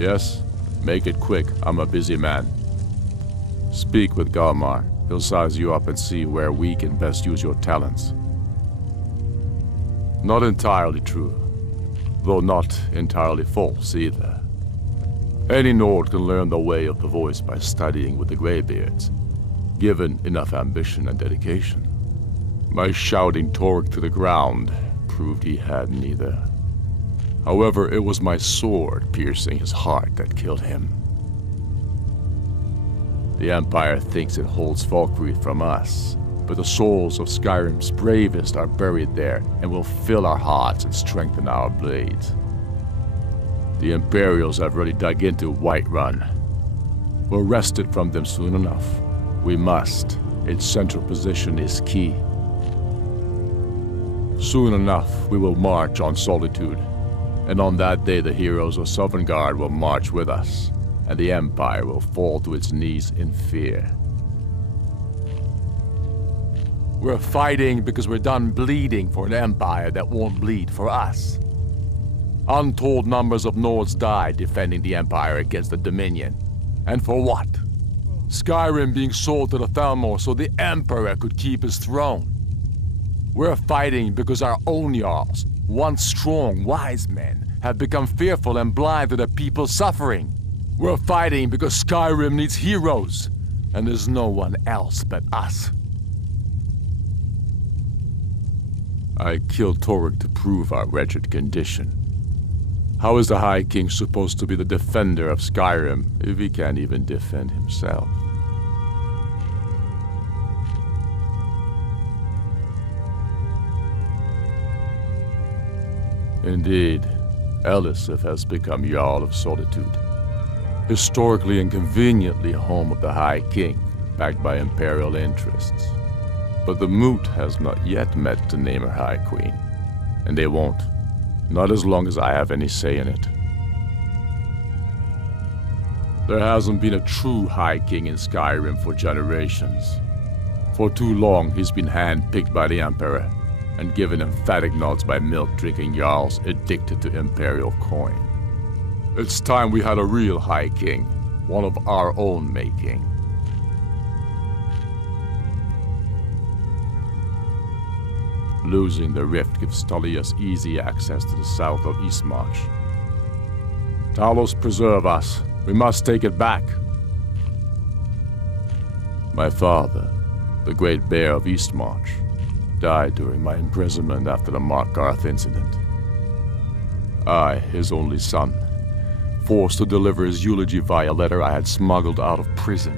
Yes? Make it quick. I'm a busy man. Speak with Galmar. He'll size you up and see where we can best use your talents. Not entirely true, though not entirely false either. Any Nord can learn the way of the voice by studying with the Greybeards, given enough ambition and dedication. My shouting Torg to the ground proved he had neither. However, it was my sword piercing his heart that killed him. The Empire thinks it holds Falkreath from us, but the souls of Skyrim's bravest are buried there and will fill our hearts and strengthen our blades. The Imperials have already dug into Whiterun. We'll wrest it from them soon enough. We must. Its central position is key. Soon enough, we will march on Solitude, and on that day the heroes of Sovngarde will march with us, and the Empire will fall to its knees in fear. We're fighting because we're done bleeding for an Empire that won't bleed for us. Untold numbers of Nords died defending the Empire against the Dominion. And for what? Skyrim being sold to the Thalmor so the Emperor could keep his throne. We're fighting because our own Jarls, once strong, wise men, have become fearful and blind to the people's suffering. We're fighting because Skyrim needs heroes, and there's no one else but us. I killed Torg to prove our wretched condition. How is the High King supposed to be the defender of Skyrim if he can't even defend himself? Indeed, Elisif has become Jarl of Solitude. Historically and conveniently home of the High King, backed by Imperial interests. But the Moot has not yet met to name her High Queen, and they won't. Not as long as I have any say in it. There hasn't been a true High King in Skyrim for generations. For too long, he's been hand-picked by the Emperor, and given emphatic nods by milk-drinking Jarls addicted to Imperial coin. It's time we had a real High King, one of our own making. Losing the rift gives Tullius easy access to the south of Eastmarch. Talos preserve us. We must take it back. My father, the Great Bear of Eastmarch, died during my imprisonment after the Markarth incident. I, his only son, forced to deliver his eulogy via letter I had smuggled out of prison,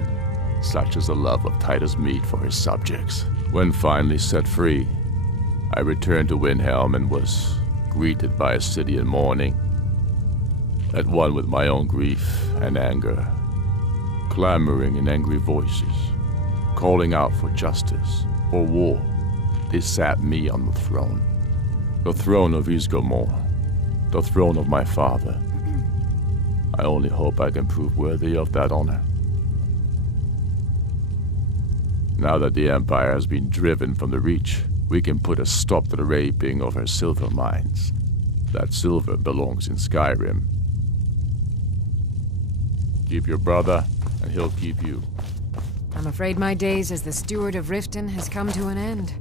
such is the love of Titus meat for his subjects. When finally set free, I returned to Windhelm and was greeted by a city in mourning, at one with my own grief and anger, clamoring in angry voices, calling out for justice, for war. They sat me on the throne of Ysgramor, the throne of my father. I only hope I can prove worthy of that honor. Now that the Empire has been driven from the Reach, we can put a stop to the raping of her silver mines. That silver belongs in Skyrim. Keep your brother, and he'll keep you. I'm afraid my days as the Steward of Riften has come to an end.